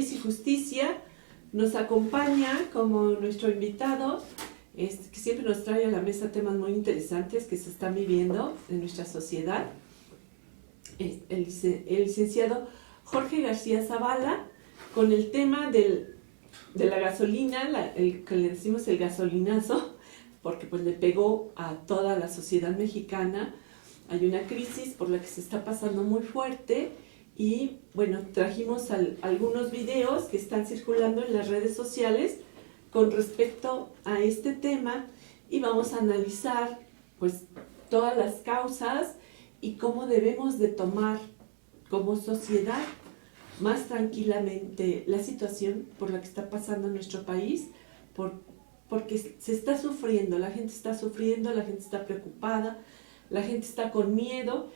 Leyes y Justicia nos acompaña como nuestro invitado, que siempre nos trae a la mesa temas muy interesantes que se están viviendo en nuestra sociedad, el licenciado Jorge García Zavala, con el tema de la gasolina, el que le decimos el gasolinazo, porque pues le pegó a toda la sociedad mexicana. Hay una crisis por la que se está pasando muy fuerte y bueno, trajimos algunos videos que están circulando en las redes sociales con respecto a este tema y vamos a analizar pues todas las causas y cómo debemos de tomar como sociedad más tranquilamente la situación por la que está pasando en nuestro país, porque se está sufriendo, la gente está sufriendo, la gente está preocupada, la gente está con miedo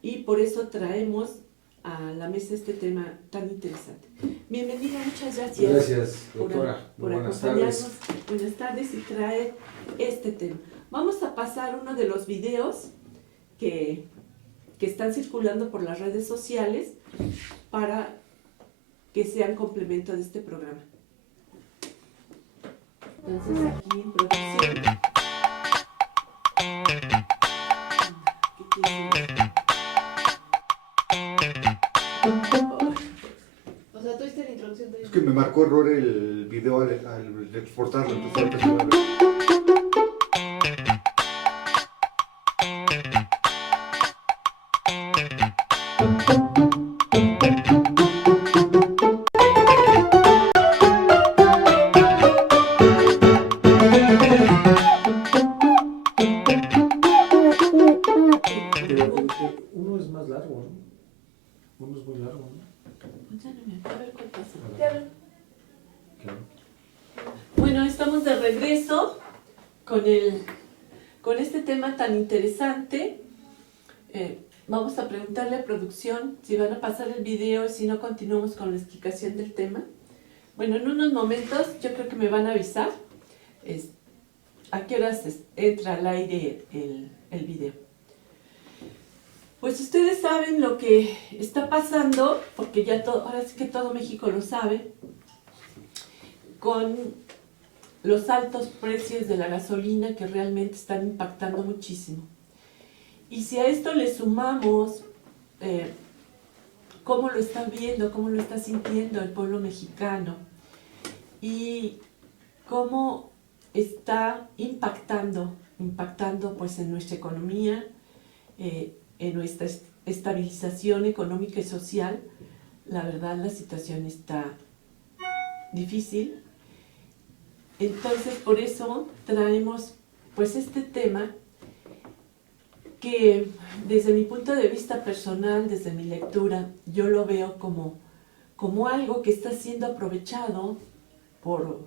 y por eso traemos a la mesa este tema tan interesante. Bienvenida, muchas gracias. Gracias, doctora. Por acompañarnos. Buenas tardes y traer este tema. Vamos a pasar uno de los videos que están circulando por las redes sociales para que sean complemento de este programa. Entonces aquí en producción. O sea, tú hiciste la introducción de... Es que me marcó error el video al exportarlo, entonces ahorita se va a ver. Uno es más largo, ¿no? Uno es muy largo, ¿no? A ver cuál pasa. Claro. Bueno, estamos de regreso con este tema tan interesante. Vamos a preguntarle a producción si van a pasar el video y si no continuamos con la explicación del tema. Bueno, en unos momentos yo creo que me van a avisar a qué horas entra al aire el video. Pues ustedes saben lo que está pasando, porque ya ahora sí que todo México lo sabe, con los altos precios de la gasolina que realmente están impactando muchísimo. Y si a esto le sumamos cómo lo está viendo, cómo lo está sintiendo el pueblo mexicano y cómo está impactando pues en nuestra economía, en nuestra estabilización económica y social, la verdad la situación está difícil. Entonces por eso traemos pues este tema que desde mi punto de vista personal, desde mi lectura, yo lo veo como algo que está siendo aprovechado por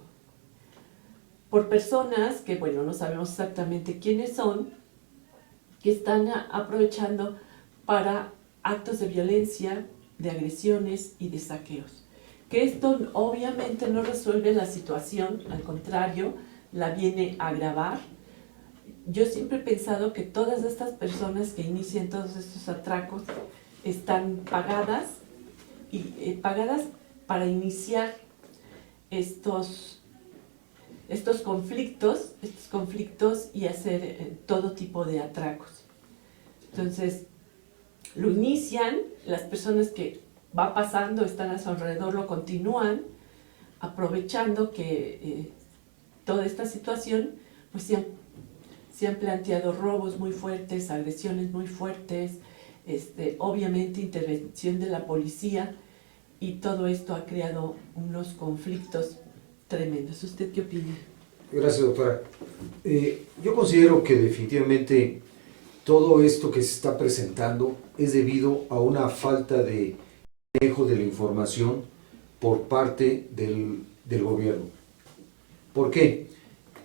personas que, bueno, no sabemos exactamente quiénes son, que están aprovechando para actos de violencia, de agresiones y de saqueos. Que esto obviamente no resuelve la situación, al contrario, la viene a agravar. Yo siempre he pensado que todas estas personas que inician todos estos atracos están pagadas para iniciar estos conflictos y hacer todo tipo de atracos. Entonces, lo inician, las personas que va pasando, están a su alrededor, lo continúan, aprovechando que toda esta situación, pues se han planteado robos muy fuertes, agresiones muy fuertes, obviamente intervención de la policía, y todo esto ha creado unos conflictos tremendos. ¿Usted qué opina? Gracias, doctora. Yo considero que definitivamente todo esto que se está presentando es debido a una falta de manejo de la información por parte del gobierno. ¿Por qué?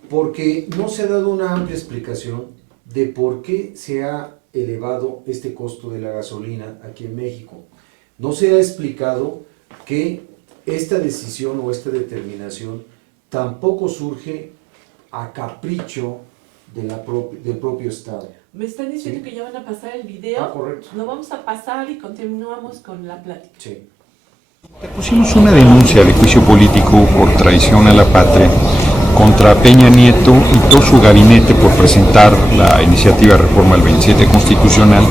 Porque no se ha dado una amplia explicación de por qué se ha elevado este costo de la gasolina aquí en México. No se ha explicado que esta decisión o esta determinación tampoco surge a capricho del propio Estado. Me están diciendo ¿Sí? que ya van a pasar el video. Correcto. Lo vamos a pasar y continuamos con la plática. Sí. Pusimos una denuncia de juicio político por traición a la patria contra Peña Nieto y todo su gabinete por presentar la iniciativa de reforma al 27 constitucional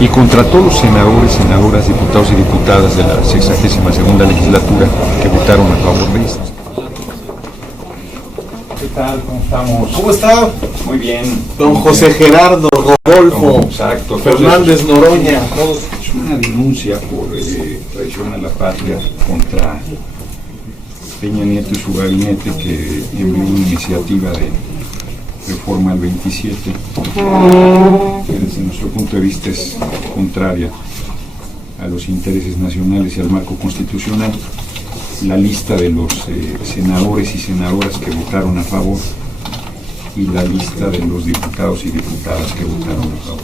y contra todos los senadores, senadoras, diputados y diputadas de la 62ª legislatura que votaron a favor de esto. ¿Qué tal? ¿Cómo estamos? ¿Cómo está? Muy bien. Don José Gerardo Rodolfo Exacto. Fernández Noroña. Es una denuncia por traición a la patria contra Peña Nieto y su gabinete que envió una iniciativa de reforma al 27 que desde nuestro punto de vista es contraria a los intereses nacionales y al marco constitucional. La lista de los senadores y senadoras que votaron a favor y la lista de los diputados y diputadas que votaron a favor.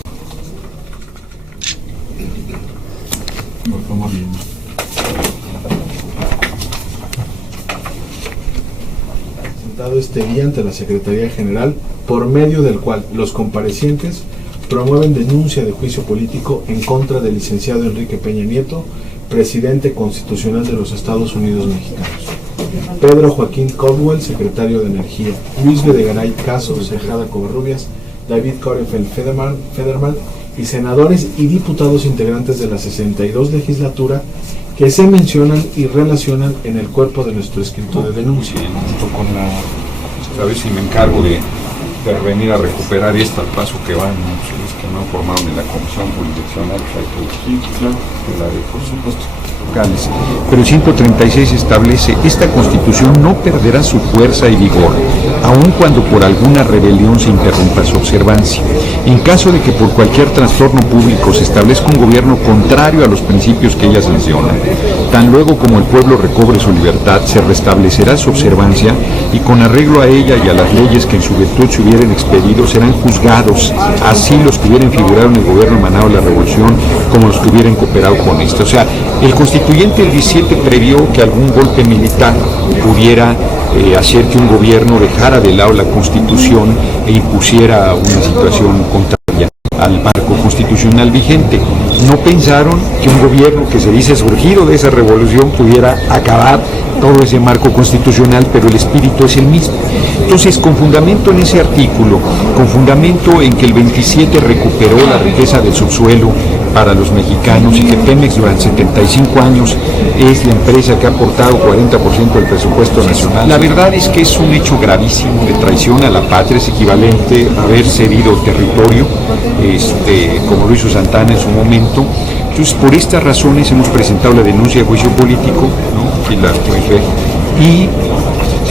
Presentado este día ante la Secretaría General, por medio del cual los comparecientes promueven denuncia de juicio político en contra del licenciado Enrique Peña Nieto, presidente constitucional de los Estados Unidos mexicanos. Pedro Joaquín Caldwell, secretario de Energía. Luis Videgaray Caso, Tejada Covarrubias. David Kornfeld Federman y senadores y diputados integrantes de la 62 legislatura que se mencionan y relacionan en el cuerpo de nuestro escrito de denuncia. Junto con a ver si me encargo de intervenir a recuperar esto al paso que van, los que no formaron en la comisión jurisdiccional, la de por supuesto locales. Pero el 136 establece: esta Constitución no perderá su fuerza y vigor, aun cuando por alguna rebelión se interrumpa su observancia. En caso de que por cualquier trastorno público se establezca un gobierno contrario a los principios que ella sanciona, tan luego como el pueblo recobre su libertad, se restablecerá su observancia y con arreglo a ella y a las leyes que en su virtud se hubieran expedido, serán juzgados, así los que hubieran figurado en el gobierno emanado de la revolución como los que hubieran cooperado con esto. O sea, el constituyente del 17 previó que algún golpe militar pudiera hacer que un gobierno dejara de lado la Constitución e impusiera una situación contraria al marco constitucional vigente. No pensaron que un gobierno que se dice surgido de esa revolución pudiera acabar todo ese marco constitucional, pero el espíritu es el mismo. Entonces, con fundamento en ese artículo, con fundamento en que el 27 recuperó la riqueza del subsuelo para los mexicanos y que Pemex durante 75 años es la empresa que ha aportado 40% del presupuesto nacional. La verdad es que es un hecho gravísimo de traición a la patria, es equivalente a haber cedido territorio, como lo hizo Santana en su momento. Entonces, por estas razones hemos presentado la denuncia de juicio político, ¿no? Aquí la pueden ver, y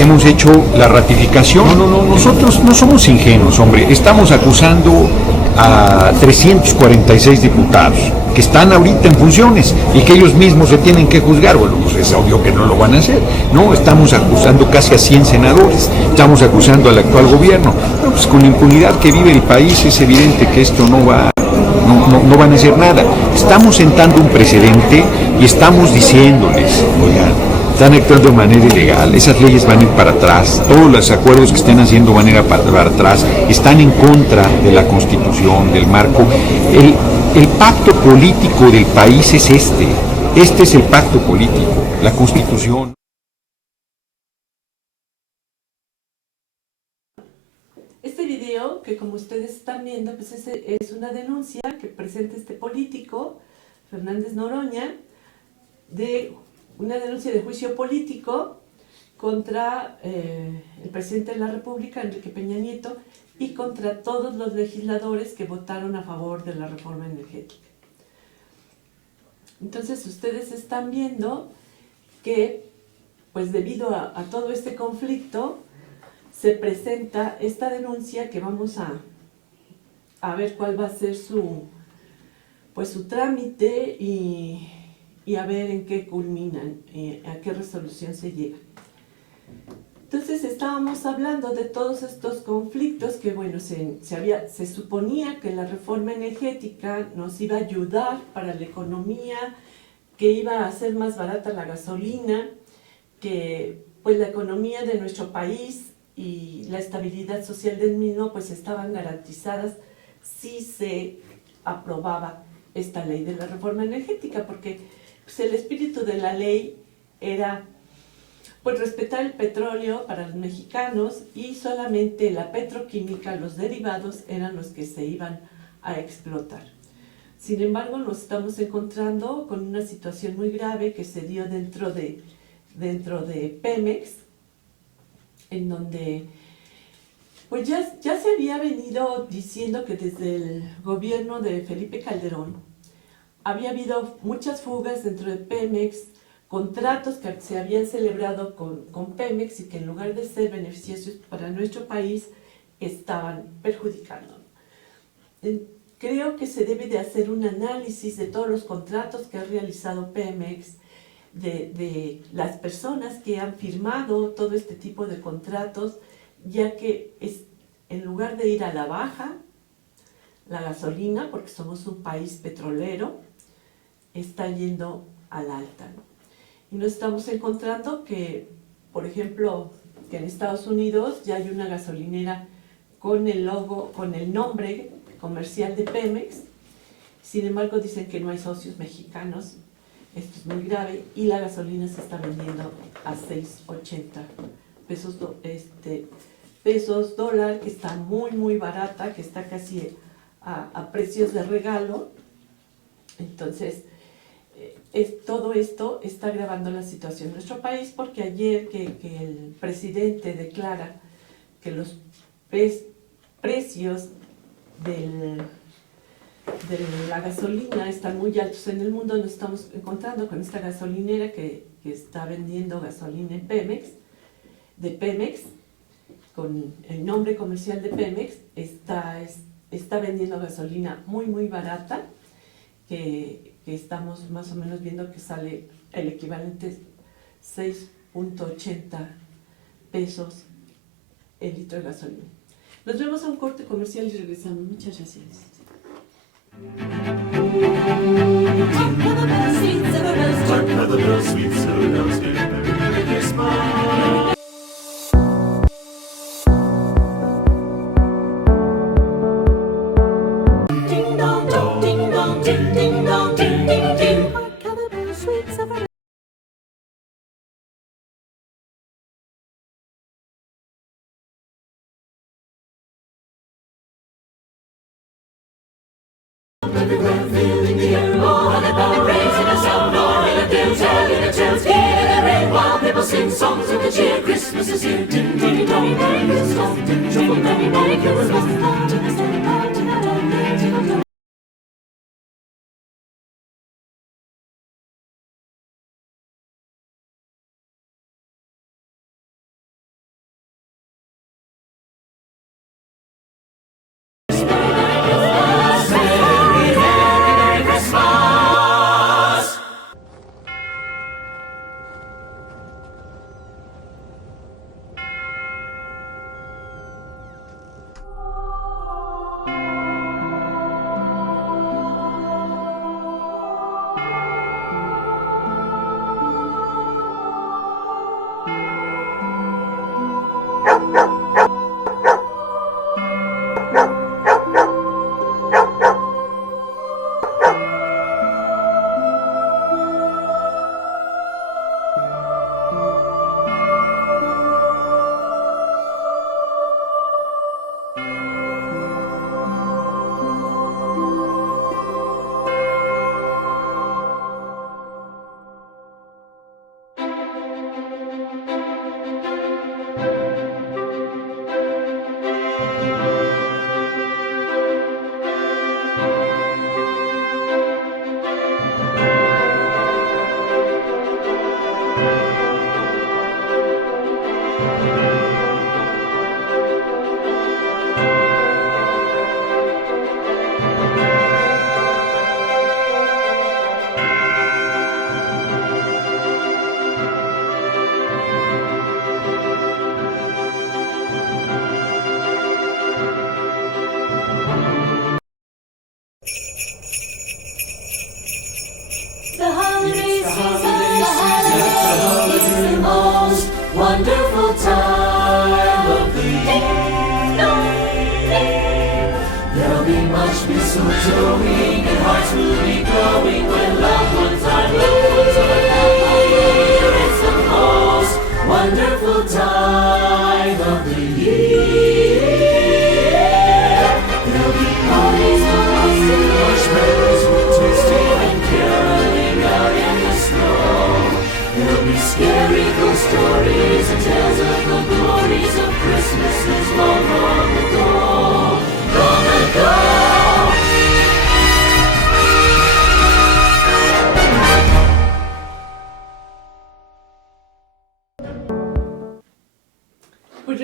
hemos hecho la ratificación. Nosotros no somos ingenuos, hombre. Estamos acusando a 346 diputados que están ahorita en funciones y que ellos mismos se tienen que juzgar. Bueno, pues es obvio que no lo van a hacer, ¿no? Estamos acusando casi a 100 senadores, estamos acusando al actual gobierno. Bueno, pues con la impunidad que vive el país es evidente que esto no van a hacer nada. Estamos sentando un precedente y estamos diciéndoles, oigan, están actuando de manera ilegal, esas leyes van a ir para atrás, todos los acuerdos que estén haciendo van a ir para atrás, están en contra de la Constitución, del marco. El pacto político del país es este es el pacto político, la Constitución. Este video, que como ustedes están viendo, pues es una denuncia que presenta este político, Fernández Noroña, de una denuncia de juicio político contra el presidente de la República, Enrique Peña Nieto, y contra todos los legisladores que votaron a favor de la reforma energética. Entonces ustedes están viendo que, pues debido a todo este conflicto, se presenta esta denuncia que vamos a ver cuál va a ser su trámite y a ver en qué culminan, a qué resolución se llega. Entonces estábamos hablando de todos estos conflictos que, bueno, se suponía que la reforma energética nos iba a ayudar para la economía, que iba a hacer más barata la gasolina, que pues la economía de nuestro país y la estabilidad social del mismo pues estaban garantizadas si se aprobaba esta ley de la reforma energética, porque pues, el espíritu de la ley era pues respetar el petróleo para los mexicanos y solamente la petroquímica, los derivados eran los que se iban a explotar. Sin embargo, nos estamos encontrando con una situación muy grave que se dio dentro de Pemex, en donde pues ya se había venido diciendo que desde el gobierno de Felipe Calderón había habido muchas fugas dentro de Pemex, contratos que se habían celebrado con Pemex y que en lugar de ser beneficiosos para nuestro país, estaban perjudicando. Creo que se debe de hacer un análisis de todos los contratos que ha realizado Pemex, de las personas que han firmado todo este tipo de contratos, ya que en lugar de ir a la baja, la gasolina, porque somos un país petrolero, está yendo al alta, ¿no? Y nos estamos encontrando que, por ejemplo, que en Estados Unidos ya hay una gasolinera con el logo, con el nombre comercial de Pemex. Sin embargo, dicen que no hay socios mexicanos. Esto es muy grave y la gasolina se está vendiendo a 6.80 pesos dólar, que está muy barata, que está casi a precios de regalo. Entonces, todo esto está agravando la situación en nuestro país, porque ayer que el presidente declara que los precios de la gasolina están muy altos en el mundo, nos estamos encontrando con esta gasolinera que está vendiendo gasolina en Pemex, de Pemex, con el nombre comercial de Pemex, está vendiendo gasolina muy barata, que estamos más o menos viendo que sale el equivalente 6.80 pesos el litro de gasolina. Nos vemos a un corte comercial y regresamos. Muchas gracias. Everywhere, filling the air, oh, honey, bunny, raising a sound, or in a dance, in a chance, get in the rain, while people sing songs of the cheer. Christmas is here, ding, ding, dong, ding, ding, dong, ding, shuffle, merry, merry Christmas, party, the steady party, the long, jingle, jingle. Wonderful time of the year. There'll be much mistletoeing and hearts will be glowing when loved ones are blue. wonderful time of the year. There'll be parties for us and marshmallows, twisting and caroling out in the snow. There'll be scary ghost stories and tales of the glories of Christmases long, long ago. Long ago. Pues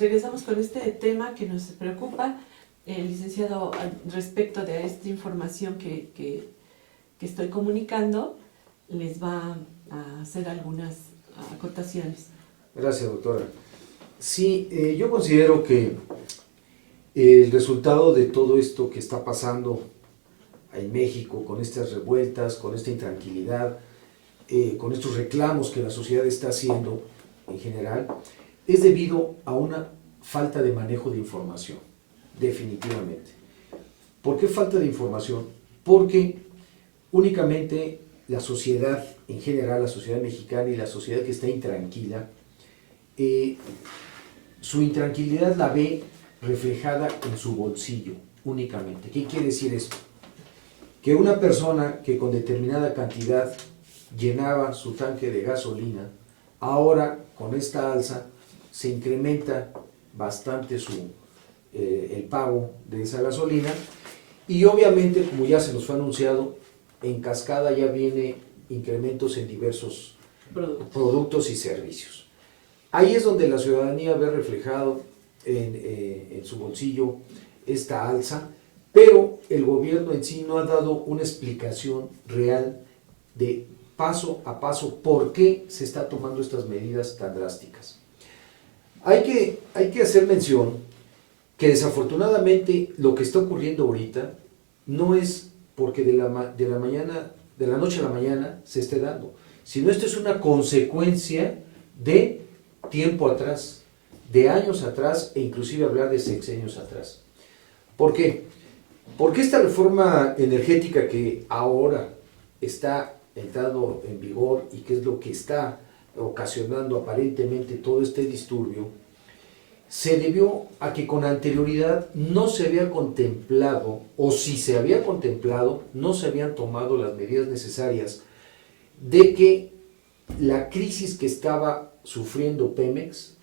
regresamos con este tema que nos preocupa, licenciado, respecto de esta información que estoy comunicando, les va a hacer algunas acotaciones. Gracias, doctora. Sí, yo considero que el resultado de todo esto que está pasando en México, con estas revueltas, con esta intranquilidad, con estos reclamos que la sociedad está haciendo en general, es debido a una falta de manejo de información, definitivamente. ¿Por qué falta de información? Porque únicamente la sociedad en general, la sociedad mexicana y la sociedad que está intranquila, su intranquilidad la ve reflejada en su bolsillo, únicamente. ¿Qué quiere decir esto? Que una persona que con determinada cantidad llenaba su tanque de gasolina, ahora con esta alza se incrementa bastante el pago de esa gasolina, y obviamente, como ya se nos fue anunciado, en cascada ya viene incrementos en diversos productos y servicios. Ahí es donde la ciudadanía ve reflejado en su bolsillo esta alza, pero el gobierno en sí no ha dado una explicación real de paso a paso por qué se está tomando estas medidas tan drásticas. Hay que hacer mención que desafortunadamente lo que está ocurriendo ahorita no es porque de la noche a la mañana se esté dando, sino esto es una consecuencia de tiempo atrás, de años atrás, e inclusive hablar de sexenios atrás. ¿Por qué? Porque esta reforma energética que ahora está entrando en vigor y que es lo que está ocasionando aparentemente todo este disturbio, se debió a que con anterioridad no se había contemplado, o si se había contemplado, no se habían tomado las medidas necesarias de que la crisis que estaba sufriendo Pemex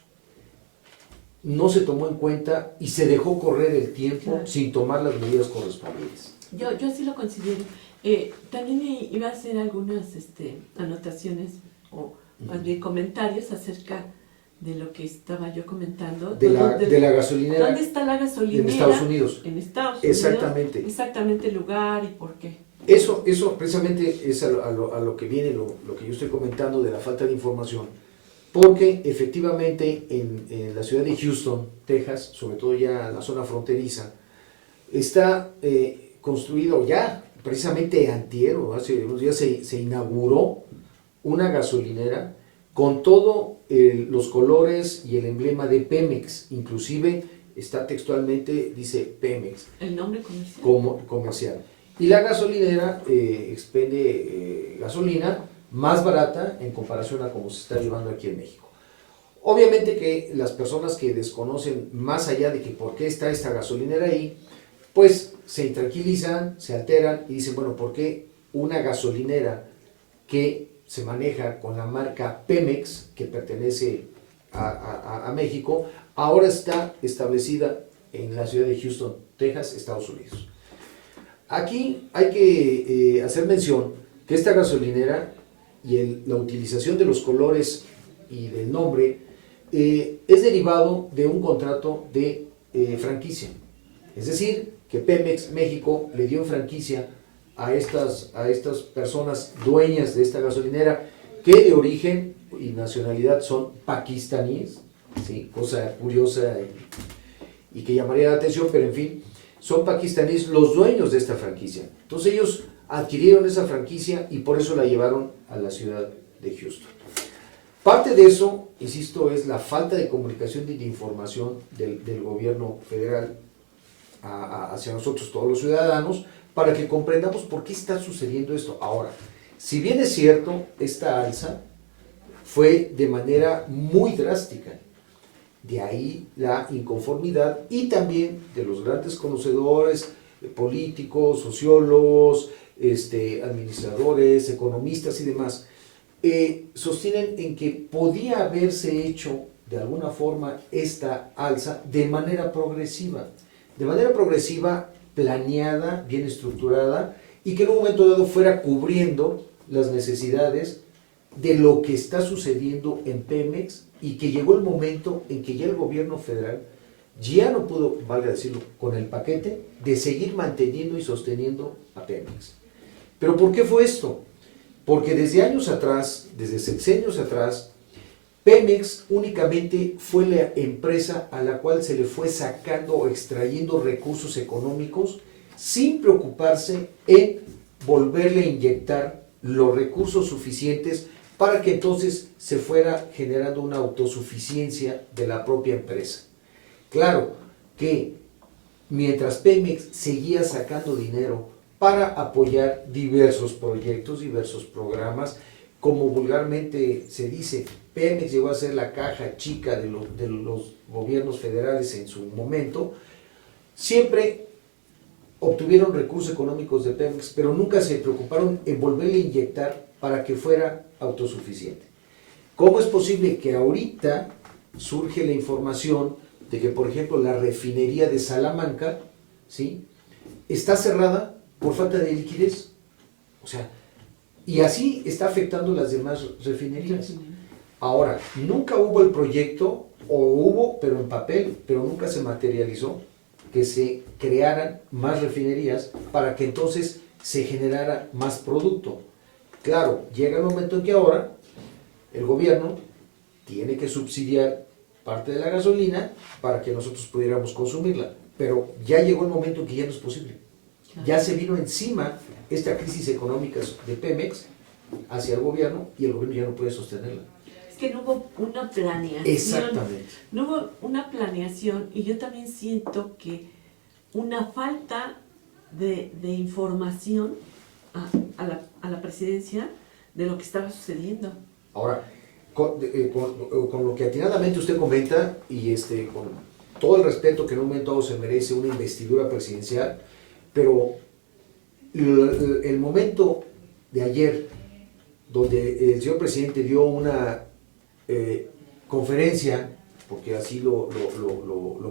no se tomó en cuenta y se dejó correr el tiempo, claro, sin tomar las medidas correspondientes. Yo así lo considero. También iba a hacer algunas anotaciones o más bien comentarios acerca de lo que estaba yo comentando. De la gasolinera. ¿Dónde está la gasolinera? En Estados Unidos. En Estados Unidos. Exactamente. Exactamente el lugar y por qué. Eso precisamente es a lo que viene, lo que yo estoy comentando de la falta de información, porque efectivamente en la ciudad de Houston, Texas, sobre todo ya en la zona fronteriza, está construido ya, precisamente antier, hace unos días se inauguró una gasolinera con todos los colores y el emblema de Pemex, inclusive está textualmente, dice Pemex. El nombre comercial. Como comercial. Y la gasolinera expende gasolina más barata en comparación a cómo se está llevando aquí en México. Obviamente que las personas que desconocen más allá de que por qué está esta gasolinera ahí, pues se intranquilizan, se alteran y dicen, bueno, ¿por qué una gasolinera que se maneja con la marca Pemex, que pertenece a México, ahora está establecida en la ciudad de Houston, Texas, Estados Unidos? Aquí hay que hacer mención que esta gasolinera y la utilización de los colores y del nombre es derivado de un contrato de franquicia. Es decir, que Pemex México le dio en franquicia a estas personas dueñas de esta gasolinera, que de origen y nacionalidad son pakistaníes, ¿sí? Cosa curiosa y que llamaría la atención, pero en fin, son pakistaníes los dueños de esta franquicia. Entonces ellos adquirieron esa franquicia y por eso la llevaron a la ciudad de Houston. Parte de eso, insisto, es la falta de comunicación y de información del gobierno federal hacia nosotros, todos los ciudadanos, para que comprendamos por qué está sucediendo esto. Ahora, si bien es cierto, esta alza fue de manera muy drástica. De ahí la inconformidad y también de los grandes conocedores, políticos, sociólogos, administradores, economistas y demás, sostienen en que podía haberse hecho de alguna forma esta alza de manera progresiva, planeada, bien estructurada, y que en un momento dado fuera cubriendo las necesidades de lo que está sucediendo en Pemex, y que llegó el momento en que ya el gobierno federal ya no pudo, valga decirlo, con el paquete de seguir manteniendo y sosteniendo a Pemex. ¿Pero por qué fue esto? Porque desde años atrás, desde sexenios atrás, Pemex únicamente fue la empresa a la cual se le fue sacando o extrayendo recursos económicos sin preocuparse en volverle a inyectar los recursos suficientes para que entonces se fuera generando una autosuficiencia de la propia empresa. Claro que mientras Pemex seguía sacando dinero para apoyar diversos proyectos, diversos programas, como vulgarmente se dice, Pemex llegó a ser la caja chica de los gobiernos federales en su momento, siempre obtuvieron recursos económicos de Pemex, pero nunca se preocuparon en volverle a inyectar para que fuera autosuficiente. ¿Cómo es posible que ahorita surge la información de que, por ejemplo, la refinería de Salamanca, ¿sí?, está cerrada por falta de liquidez? O sea, y así está afectando las demás refinerías. Ahora, nunca hubo el proyecto, o hubo, pero en papel, pero nunca se materializó, que se crearan más refinerías para que entonces se generara más producto. Claro, llega el momento en que ahora el gobierno tiene que subsidiar parte de la gasolina para que nosotros pudiéramos consumirla, pero ya llegó el momento en que ya no es posible. Ya se vino encima esta crisis económica de Pemex hacia el gobierno y el gobierno ya no puede sostenerla. Es que no hubo una planeación. Exactamente. No hubo una planeación, y yo también siento que una falta de información a la presidencia de lo que estaba sucediendo. Ahora, con lo que atinadamente usted comenta, y con todo el respeto que en un momento dado se merece una investidura presidencial, pero el momento de ayer, donde el señor presidente dio una conferencia, porque así lo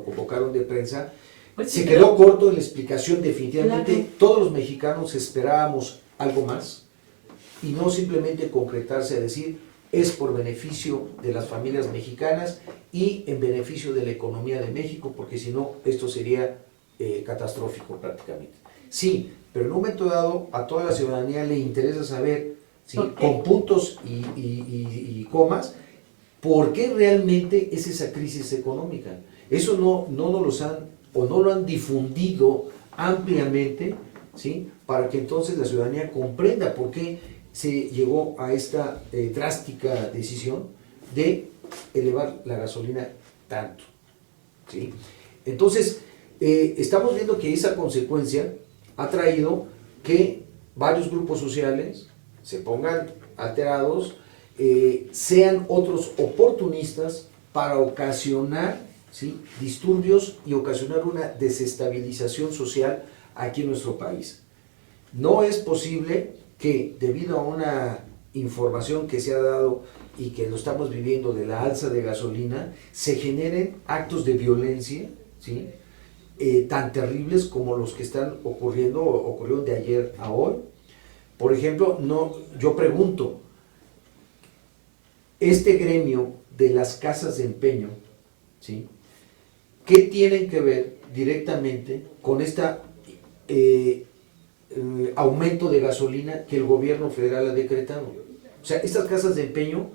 convocaron de prensa, Pues se sí, quedó corto en la explicación. Definitivamente Claro. todos los mexicanos esperábamos algo más, y no simplemente concretarse a decir es por beneficio de las familias mexicanas y en beneficio de la economía de México, porque si no esto sería catastrófico prácticamente. Sí, pero en un momento dado a toda la ciudadanía le interesa saber, ¿sí?, con puntos y comas, por qué realmente es esa crisis económica. Eso no nos los han, o no lo han difundido ampliamente, ¿sí?, para que entonces la ciudadanía comprenda por qué se llegó a esta drástica decisión de elevar la gasolina tanto, ¿sí? Entonces, estamos viendo que esa consecuencia ha traído que varios grupos sociales se pongan alterados, sean otros oportunistas para ocasionar, ¿sí?, disturbios y ocasionar una desestabilización social aquí en nuestro país. No es posible que, debido a una información que se ha dado y que lo estamos viviendo de la alza de gasolina, se generen actos de violencia, ¿sí?, tan terribles como los que están ocurrieron de ayer a hoy. Por ejemplo, yo pregunto, este gremio de las casas de empeño, ¿sí?, ¿qué tienen que ver directamente con esta aumento de gasolina que el gobierno federal ha decretado? O sea, estas casas de empeño,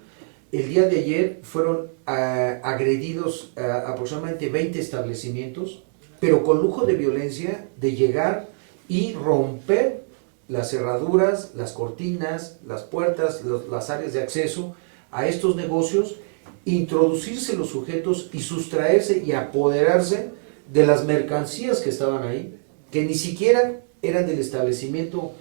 el día de ayer fueron agredidos aproximadamente 20 establecimientos, pero con lujo de violencia, de llegar y romper las cerraduras, las cortinas, las puertas, las áreas de acceso a estos negocios, introducirse los sujetos y sustraerse y apoderarse de las mercancías que estaban ahí, que ni siquiera eran del establecimiento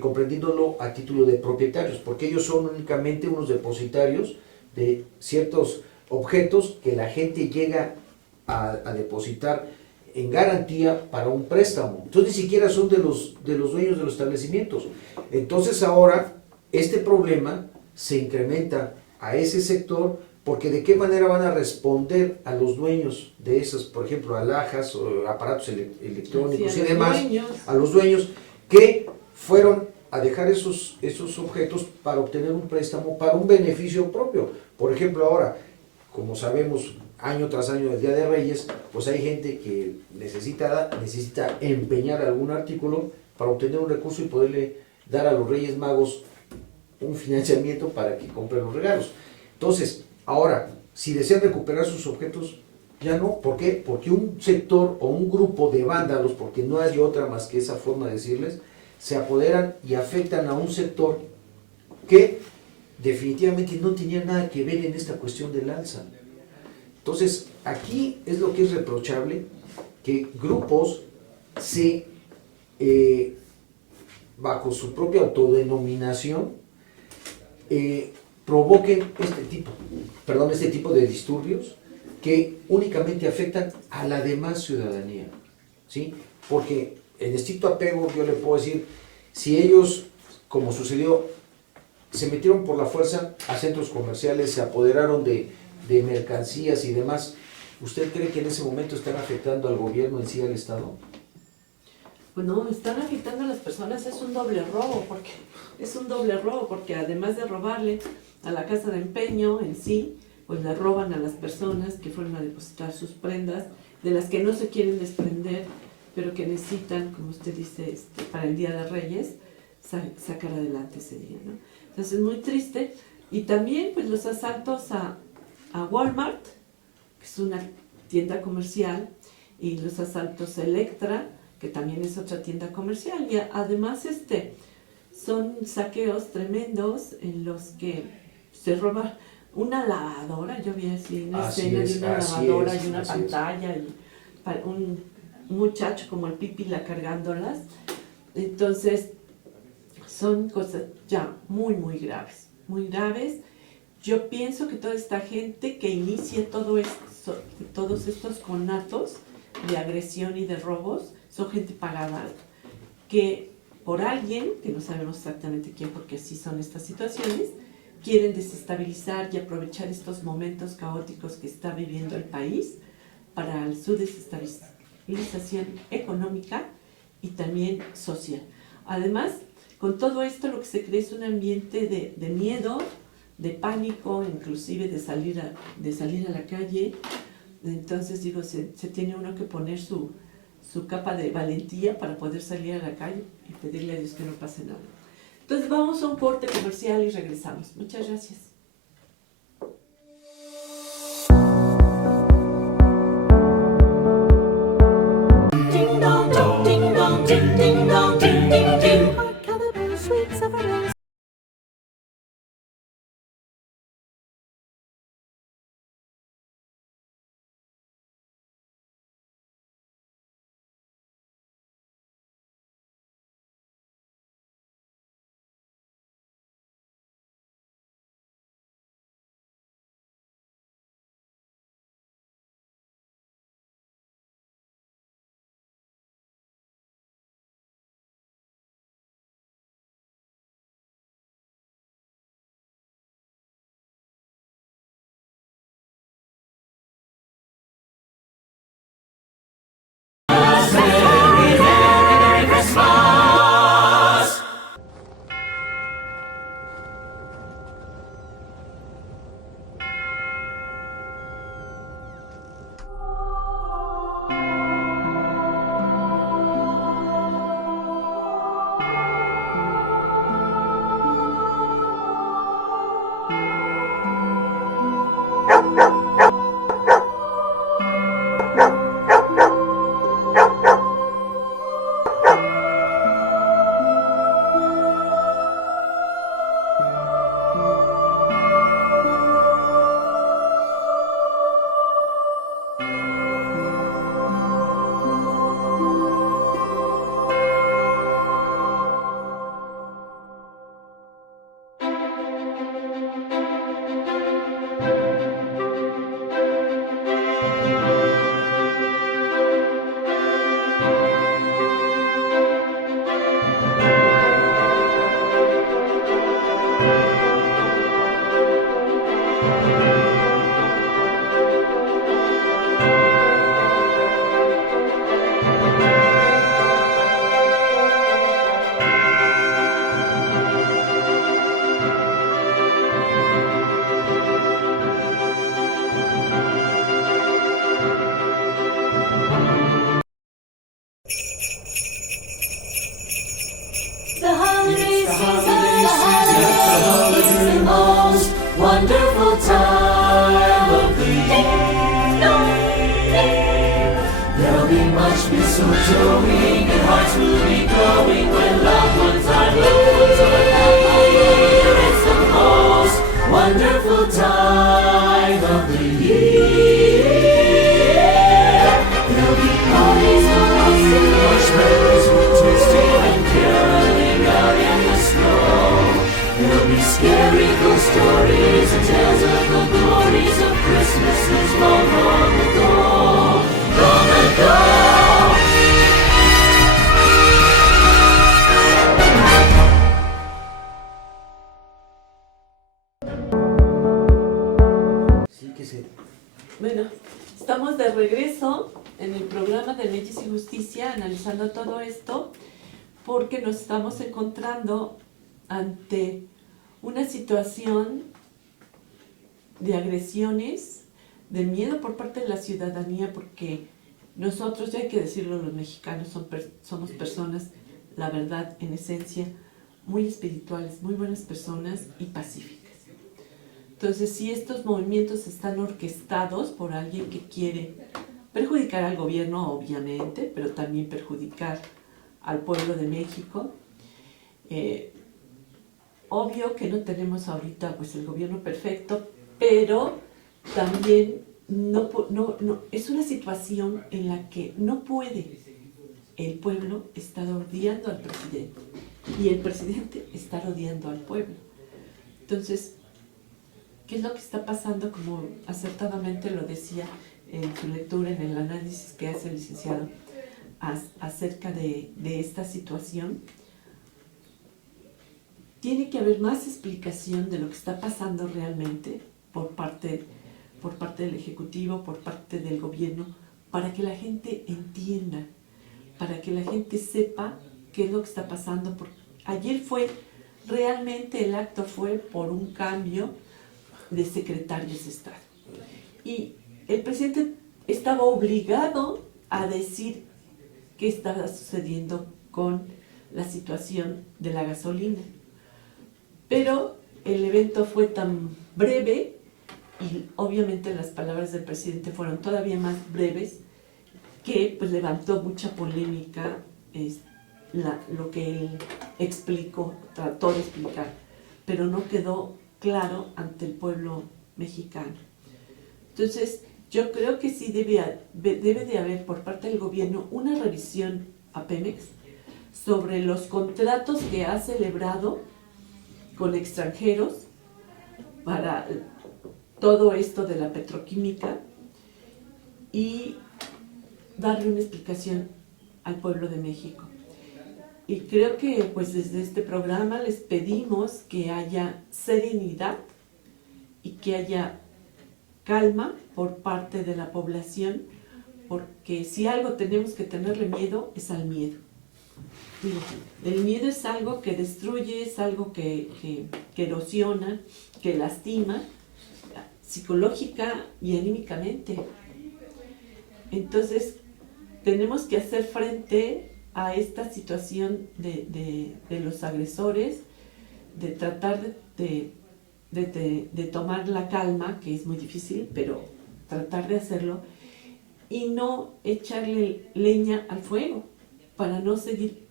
comprendiéndolo a título de propietarios, porque ellos son únicamente unos depositarios de ciertos objetos que la gente llega a depositar en garantía para un préstamo. Entonces ni siquiera son de los dueños de los establecimientos. Entonces ahora este problema se incrementa a ese sector, porque de qué manera van a responder a los dueños de esas, por ejemplo, alhajas o aparatos electrónicos y demás, a los dueños que fueron a dejar esos objetos para obtener un préstamo para un beneficio propio. Por ejemplo, ahora, como sabemos, año tras año del Día de Reyes, pues hay gente que necesita empeñar algún artículo para obtener un recurso y poderle dar a los Reyes Magos un financiamiento para que compren los regalos. Entonces, ahora, si desean recuperar sus objetos, ya no. ¿Por qué? Porque un sector o un grupo de vándalos, porque no hay otra más que esa forma de decirles, se apoderan y afectan a un sector que definitivamente no tenía nada que ver en esta cuestión del alza. Entonces, aquí es lo que es reprochable, que grupos bajo su propia autodenominación, provoquen este tipo de disturbios que únicamente afectan a la demás ciudadanía, ¿sí? Porque en estricto apego yo le puedo decir, si ellos, como sucedió, se metieron por la fuerza a centros comerciales, se apoderaron de mercancías y demás, ¿usted cree que en ese momento están afectando al gobierno en sí, al Estado? Pues no, están afectando a las personas, es un doble robo, porque además de robarle a la casa de empeño en sí, pues le roban a las personas que fueron a depositar sus prendas, de las que no se quieren desprender, pero que necesitan, como usted dice, para el Día de Reyes, sacar adelante ese día, ¿no? Entonces es muy triste. Y también pues los asaltos a Walmart, que es una tienda comercial, y los asaltos a Electra, que también es otra tienda comercial, y además son saqueos tremendos en los que se roba una lavadora. Yo vi así una escena de una lavadora y una pantalla y un muchacho como el Pipila cargándolas. Entonces son cosas ya muy graves, muy graves. Yo pienso que toda esta gente que inicia todos estos conatos de agresión y de robos son gente pagada, que por alguien, que no sabemos exactamente quién, porque así son estas situaciones, quieren desestabilizar y aprovechar estos momentos caóticos que está viviendo el país para su desestabilización económica y también social. Además, con todo esto lo que se crea es un ambiente de miedo, de pánico, inclusive de salir a la calle. Entonces digo, se tiene uno que poner su capa de valentía para poder salir a la calle y pedirle a Dios que no pase nada. Entonces vamos a un corte comercial y regresamos. Muchas gracias. Ding dong, ding dong, ding ding dong, ding ding ding. Hark how the bells, sweet summer The holiday season is the most wonderful time of the year. There'll be much mistletoeing and hearts will be glowing when loved ones are near. It's the most wonderful time of the year. There'll be parties, lights, and marshmallows, twisting and caroling out in the snow. There'll be scary ghost stories and tales of the glories of Christmases long, long ago. Long ago. Sí, que se... Bueno, estamos de regreso en el programa de Leyes y Justicia analizando todo esto porque nos estamos encontrando ante una situación de agresiones, de miedo por parte de la ciudadanía, porque nosotros, ya hay que decirlo, los mexicanos somos personas, la verdad, en esencia, muy espirituales, muy buenas personas y pacíficas. Entonces, si estos movimientos están orquestados por alguien que quiere perjudicar al gobierno, obviamente, pero también perjudicar al pueblo de México, obvio que no tenemos ahorita pues el gobierno perfecto, pero también no, es una situación en la que no puede el pueblo estar odiando al presidente y el presidente estar odiando al pueblo. Entonces, ¿qué es lo que está pasando? Como acertadamente lo decía en su lectura, en el análisis que hace el licenciado acerca de esta situación, tiene que haber más explicación de lo que está pasando realmente por parte del Ejecutivo, por parte del gobierno, para que la gente entienda, para que la gente sepa qué es lo que está pasando. Porque ayer realmente el acto fue por un cambio de secretarios de Estado. Y el presidente estaba obligado a decir qué estaba sucediendo con la situación de la gasolina. Pero el evento fue tan breve y obviamente las palabras del presidente fueron todavía más breves, que pues levantó mucha polémica lo que él explicó, trató de explicar, pero no quedó claro ante el pueblo mexicano. Entonces, yo creo que sí debe de haber por parte del gobierno una revisión a Pemex sobre los contratos que ha celebrado con extranjeros para todo esto de la petroquímica y darle una explicación al pueblo de México. Y creo que pues desde este programa les pedimos que haya serenidad y que haya calma por parte de la población, porque si algo tenemos que tenerle miedo es al miedo. Digo, el miedo es algo que destruye, es algo que erosiona, que lastima psicológica y anímicamente. Entonces, tenemos que hacer frente a esta situación de los agresores, de tratar de tomar la calma, que es muy difícil, pero tratar de hacerlo, y no echarle leña al fuego, para no seguir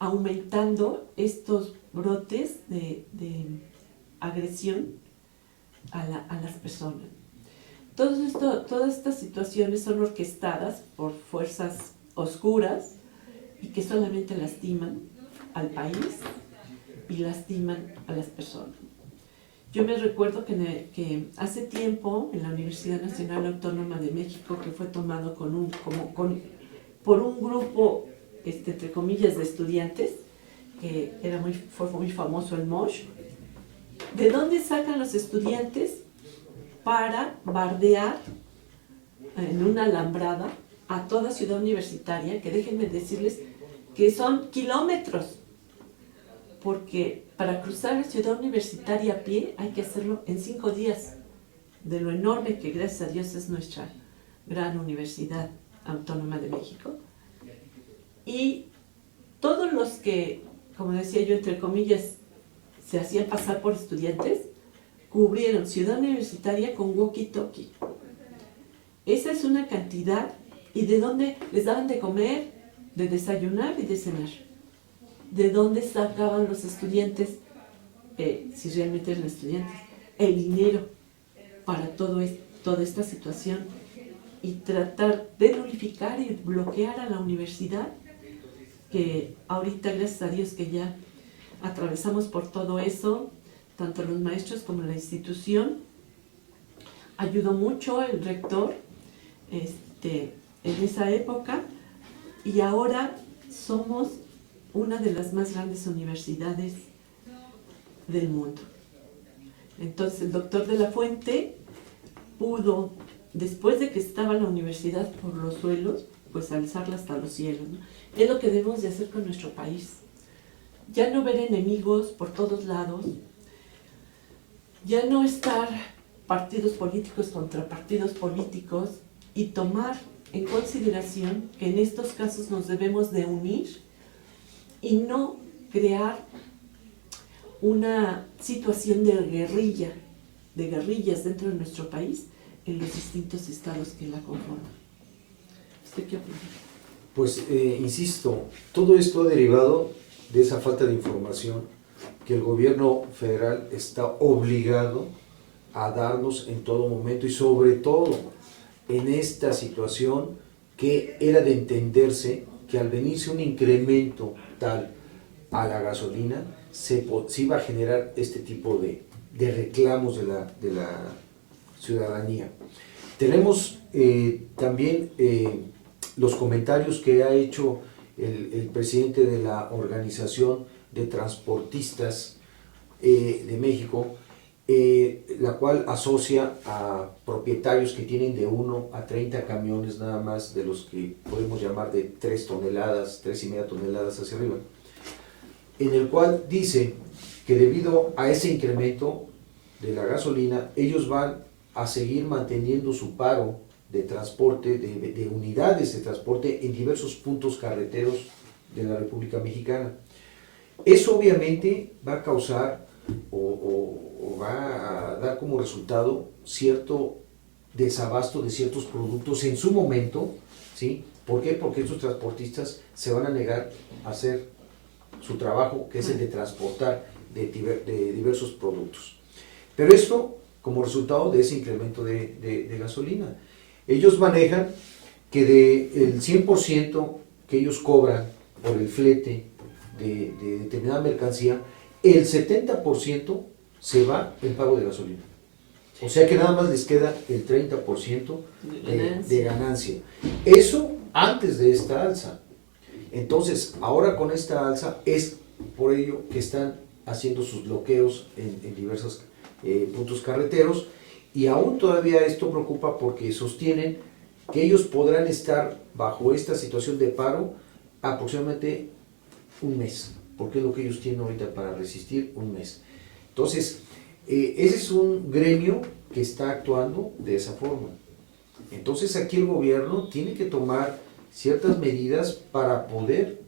aumentando estos brotes de agresión a las personas. Todas estas situaciones son orquestadas por fuerzas oscuras y que solamente lastiman al país y lastiman a las personas. Yo me recuerdo que hace tiempo en la Universidad Nacional Autónoma de México, que fue tomado por un grupo, entre comillas, de estudiantes, que fue muy famoso el MOSH. ¿De dónde sacan los estudiantes para bardear en una alambrada a toda Ciudad Universitaria, que déjenme decirles que son kilómetros, porque para cruzar la Ciudad Universitaria a pie hay que hacerlo en 5 días, de lo enorme que gracias a Dios es nuestra gran Universidad Autónoma de México. Y todos los que, como decía yo, entre comillas, se hacían pasar por estudiantes, cubrieron Ciudad Universitaria con walkie-talkie. Esa es una cantidad. ¿Y de dónde les daban de comer, de desayunar y de cenar? ¿De dónde sacaban los estudiantes, si realmente eran estudiantes, el dinero para toda esta situación? Y tratar de nulificar y bloquear a la universidad, que ahorita, gracias a Dios, que ya atravesamos por todo eso, tanto los maestros como la institución. Ayudó mucho el rector en esa época, y ahora somos una de las más grandes universidades del mundo. Entonces el doctor de la Fuente pudo, después de que estaba la universidad por los suelos, pues alzarla hasta los cielos, ¿no? Es lo que debemos de hacer con nuestro país. Ya no ver enemigos por todos lados, ya no estar partidos políticos contra partidos políticos, y tomar en consideración que en estos casos nos debemos de unir y no crear una situación de guerrillas dentro de nuestro país en los distintos estados que la conforman. ¿Usted qué opina? Pues, insisto, todo esto ha derivado de esa falta de información que el gobierno federal está obligado a darnos en todo momento, y sobre todo en esta situación que era de entenderse que al venirse un incremento tal a la gasolina, se iba a generar este tipo de reclamos de la ciudadanía. Tenemos también los comentarios que ha hecho el presidente de la Organización de Transportistas de México, la cual asocia a propietarios que tienen de 1 a 30 camiones nada más, de los que podemos llamar de 3 toneladas, 3,5 toneladas hacia arriba, en el cual dice que debido a ese incremento de la gasolina, ellos van a seguir manteniendo su paro de transporte, de unidades de transporte en diversos puntos carreteros de la República Mexicana. Eso obviamente va a causar o va a dar como resultado cierto desabasto de ciertos productos en su momento, ¿sí? ¿Por qué? Porque estos transportistas se van a negar a hacer su trabajo, que es el de transportar de diversos productos. Pero esto como resultado de ese incremento de gasolina. Ellos manejan que del 100% que ellos cobran por el flete de determinada mercancía, el 70% se va en pago de gasolina. O sea que nada más les queda el 30% de ganancia. Eso antes de esta alza. Entonces, ahora con esta alza es por ello que están haciendo sus bloqueos en diversos puntos carreteros, y aún todavía esto preocupa porque sostienen que ellos podrán estar bajo esta situación de paro aproximadamente un mes, porque es lo que ellos tienen ahorita para resistir un mes. Entonces, ese es un gremio que está actuando de esa forma. Entonces aquí el gobierno tiene que tomar ciertas medidas para poder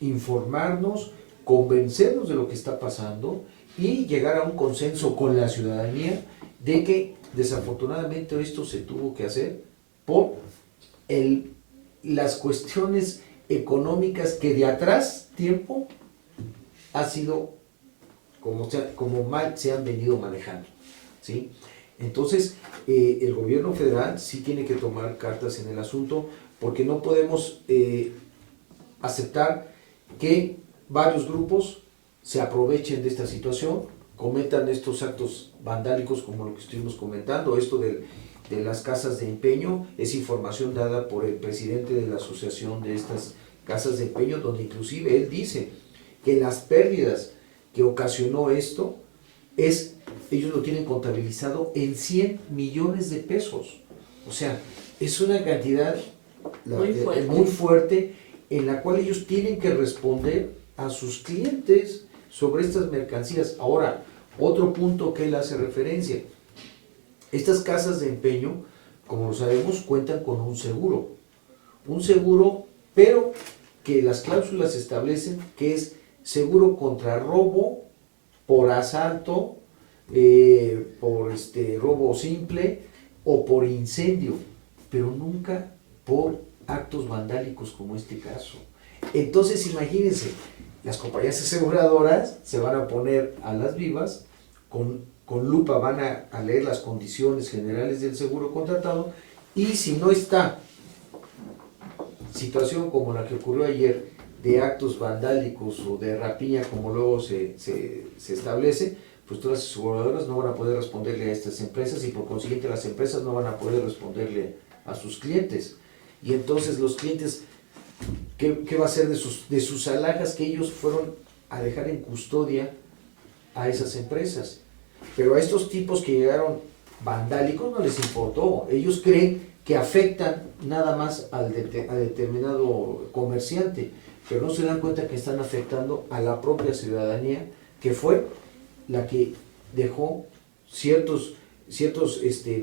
informarnos, convencernos de lo que está pasando y llegar a un consenso con la ciudadanía de que desafortunadamente esto se tuvo que hacer por las cuestiones económicas que de atrás tiempo ha sido como mal se han venido manejando, ¿sí? Entonces el gobierno federal sí tiene que tomar cartas en el asunto, porque no podemos aceptar que varios grupos se aprovechen de esta situación, cometan estos actos vandálicos como lo que estuvimos comentando. Esto de las casas de empeño es información dada por el presidente de la asociación de estas casas de empeño, donde inclusive él dice que las pérdidas que ocasionó esto es ellos lo tienen contabilizado en 100 millones de pesos. O sea, es una cantidad muy fuerte en la cual ellos tienen que responder a sus clientes sobre estas mercancías. Ahora, otro punto que él hace referencia. Estas casas de empeño, como lo sabemos, cuentan con un seguro. Un seguro, pero que las cláusulas establecen que es seguro contra robo, por asalto, por robo simple o por incendio, pero nunca por actos vandálicos como este caso. Entonces imagínense, las compañías aseguradoras se van a poner a las vivas, con lupa van a leer las condiciones generales del seguro contratado, y si no está situación como la que ocurrió ayer de actos vandálicos o de rapiña como luego se establece, pues todas las aseguradoras no van a poder responderle a estas empresas y por consiguiente las empresas no van a poder responderle a sus clientes. Y entonces los clientes, ¿qué va a hacer de sus alhajas que ellos fueron a dejar en custodia a esas empresas? Pero a estos tipos que llegaron vandálicos no les importó. Ellos creen que afectan nada más a determinado comerciante, pero no se dan cuenta que están afectando a la propia ciudadanía, que fue la que dejó ciertos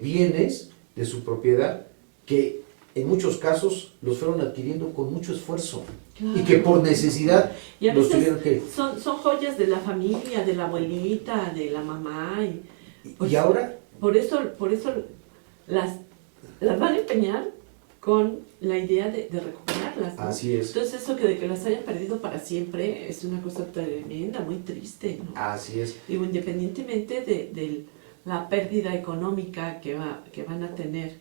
bienes de su propiedad que en muchos casos los fueron adquiriendo con mucho esfuerzo. Claro. Y que por necesidad y a los veces tuvieron que... Son joyas de la familia, de la abuelita, de la mamá. Y ahora... Por eso las van a empeñar con la idea de recuperarlas, ¿no? Así es. Entonces eso de que las hayan perdido para siempre es una cosa tremenda, muy triste, ¿no? Así es. Digo, independientemente de la pérdida económica que van a tener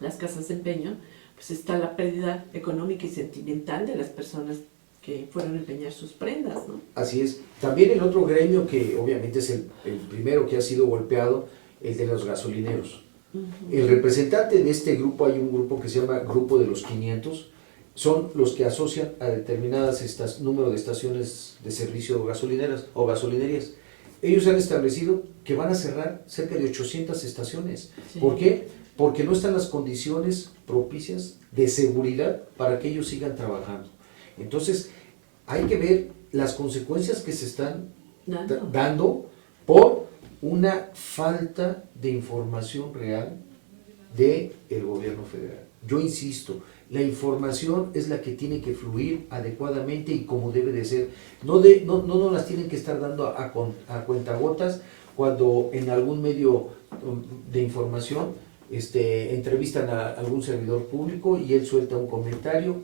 las casas de empeño, pues está la pérdida económica y sentimental de las personas que fueron a empeñar sus prendas, ¿no? Así es. También el otro gremio que obviamente es el primero que ha sido golpeado, el de los gasolineros. Uh-huh. El representante de este grupo, hay un grupo que se llama Grupo de los 500, son los que asocian a determinadas número de estaciones de servicio gasolineras o gasolinerías. Ellos han establecido que van a cerrar cerca de 800 estaciones. Sí. ¿Por qué? Porque no están las condiciones propicias de seguridad para que ellos sigan trabajando. Entonces, hay que ver las consecuencias que se están dando por una falta de información real del gobierno federal. Yo insisto, la información es la que tiene que fluir adecuadamente y como debe de ser. No las tienen que estar dando a cuentagotas cuando en algún medio de información entrevistan a algún servidor público y él suelta un comentario,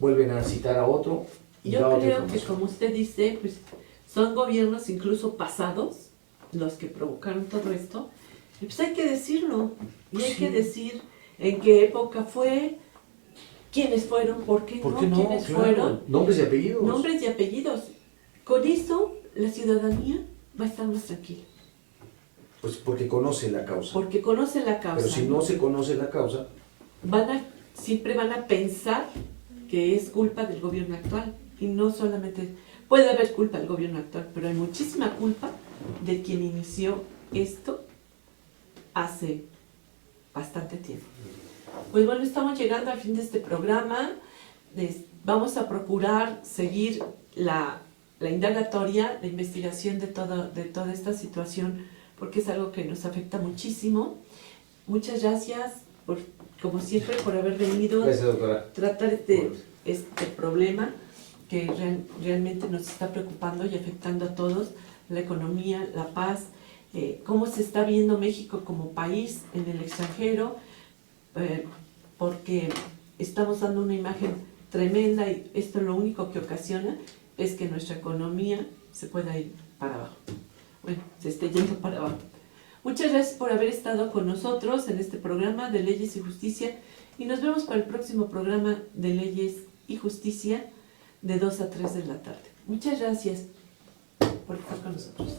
vuelven a citar a otro. Yo creo que, como usted dice, pues son gobiernos incluso pasados los que provocaron todo esto, y pues hay que decirlo, y hay que decir en qué época fue, quiénes fueron, por qué no, quiénes fueron. Nombres y apellidos. Nombres y apellidos. Con eso la ciudadanía va a estar más tranquila. Pues porque conoce la causa. Porque conoce la causa. Pero si no se conoce la causa... siempre van a pensar que es culpa del gobierno actual. Y no solamente... Puede haber culpa del gobierno actual, pero hay muchísima culpa de quien inició esto hace bastante tiempo. Pues bueno, estamos llegando al fin de este programa. Vamos a procurar seguir la indagatoria, la investigación de toda esta situación, porque es algo que nos afecta muchísimo. Muchas gracias, como siempre, por haber venido a tratar este problema que realmente nos está preocupando y afectando a todos, la economía, la paz, cómo se está viendo México como país en el extranjero, porque estamos dando una imagen tremenda y esto lo único que ocasiona es que nuestra economía se pueda ir para abajo. Bueno, se esté yendo para abajo. Muchas gracias por haber estado con nosotros en este programa de Leyes y Justicia y nos vemos para el próximo programa de Leyes y Justicia de 2 a 3 de la tarde. Muchas gracias por estar con nosotros.